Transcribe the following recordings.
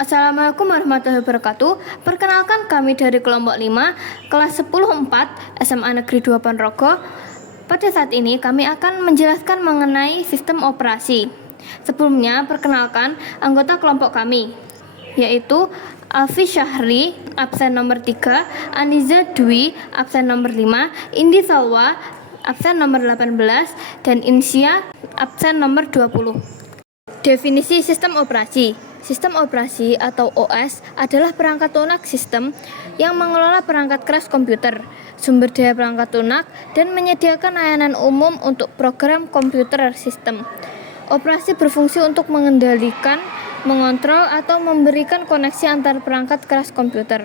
Assalamualaikum warahmatullahi wabarakatuh. Perkenalkan kami dari kelompok 5 kelas 10-4 SMA Negeri 2 Ponorogo. Pada saat ini kami akan menjelaskan mengenai sistem operasi. Sebelumnya perkenalkan anggota kelompok kami, yaitu Alfi Syahri absen nomor 3, Aniza Dwi absen nomor 5, Indi Salwa absen nomor 18, dan Insya absen nomor 20. Definisi sistem operasi. Sistem operasi atau OS adalah perangkat lunak sistem yang mengelola perangkat keras komputer, sumber daya perangkat lunak, dan menyediakan layanan umum untuk program komputer sistem. Operasi berfungsi untuk mengendalikan, mengontrol, atau memberikan koneksi antar perangkat keras komputer.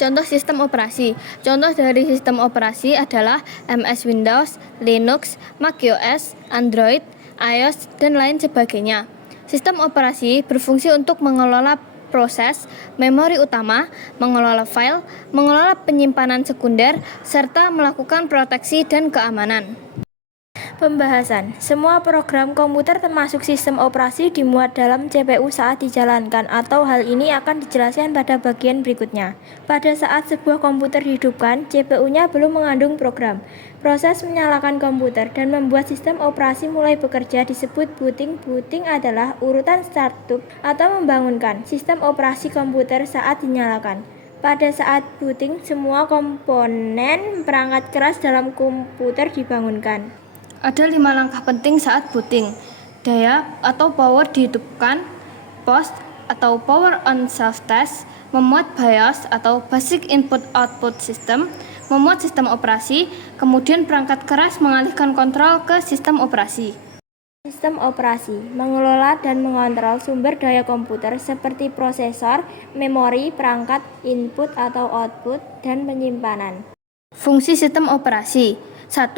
Contoh sistem operasi. Contoh dari sistem operasi adalah MS Windows, Linux, macOS, Android, iOS, dan lain sebagainya. Sistem operasi berfungsi untuk mengelola proses, memori utama, mengelola file, mengelola penyimpanan sekunder, serta melakukan proteksi dan keamanan. Pembahasan. Semua program komputer termasuk sistem operasi dimuat dalam CPU saat dijalankan, atau hal ini akan dijelaskan pada bagian berikutnya. Pada saat sebuah komputer dihidupkan, CPU-nya belum mengandung program. Proses menyalakan komputer dan membuat sistem operasi mulai bekerja disebut booting. Booting adalah urutan startup atau membangunkan sistem operasi komputer saat dinyalakan. Pada saat booting, semua komponen perangkat keras dalam komputer dibangunkan. Ada 5 langkah penting saat booting. Daya atau power dihidupkan, post atau power on self test, memuat BIOS atau basic input output system, memuat sistem operasi, kemudian perangkat keras mengalihkan kontrol ke sistem operasi. Sistem operasi mengelola dan mengontrol sumber daya komputer seperti prosesor, memori, perangkat, input atau output, dan penyimpanan. Fungsi sistem operasi. 1.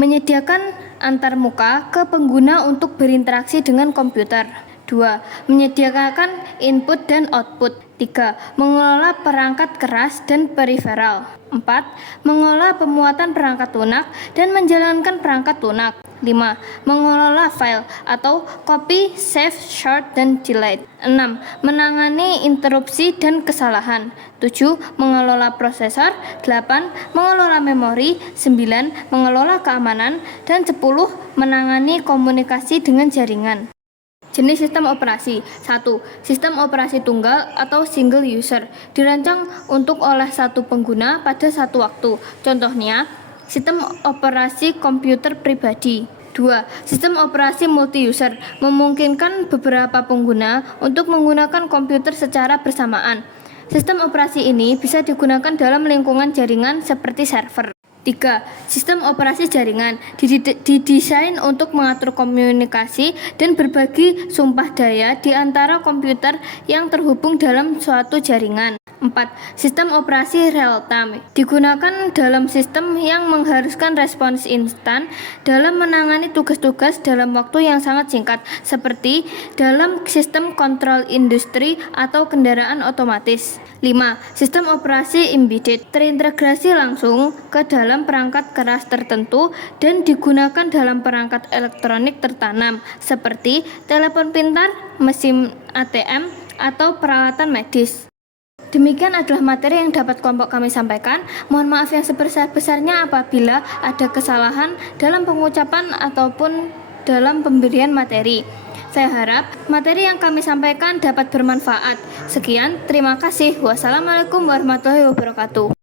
Menyediakan antarmuka ke pengguna untuk berinteraksi dengan komputer. 2. Menyediakan input dan output. 3. Mengelola perangkat keras dan periferal. 4. Mengelola pemuatan perangkat lunak dan menjalankan perangkat lunak. 5. Mengelola file atau copy, save, short, dan delete. 6. Menangani interupsi dan kesalahan. 7. Mengelola prosesor. 8. Mengelola memori. 9. Mengelola keamanan. Dan 10. Menangani komunikasi dengan jaringan. Jenis sistem operasi. 1. Sistem operasi tunggal atau single user, dirancang untuk oleh satu pengguna pada satu waktu. Contohnya, sistem operasi komputer pribadi. 2. Sistem operasi multi-user, memungkinkan beberapa pengguna untuk menggunakan komputer secara bersamaan. Sistem operasi ini bisa digunakan dalam lingkungan jaringan seperti server. 3. Sistem operasi jaringan, didesain untuk mengatur komunikasi dan berbagi sumpah daya di antara komputer yang terhubung dalam suatu jaringan. 4. Sistem operasi real time, digunakan dalam sistem yang mengharuskan respons instan dalam menangani tugas-tugas dalam waktu yang sangat singkat, seperti dalam sistem kontrol industri atau kendaraan otomatis. 5. Sistem operasi embedded, terintegrasi langsung ke dalam perangkat keras tertentu dan digunakan dalam perangkat elektronik tertanam, seperti telepon pintar, mesin ATM, atau peralatan medis. Demikian adalah materi yang dapat kelompok kami sampaikan. Mohon maaf yang sebesar-besarnya apabila ada kesalahan dalam pengucapan ataupun dalam pemberian materi. Saya harap materi yang kami sampaikan dapat bermanfaat. Sekian, terima kasih. Wassalamualaikum warahmatullahi wabarakatuh.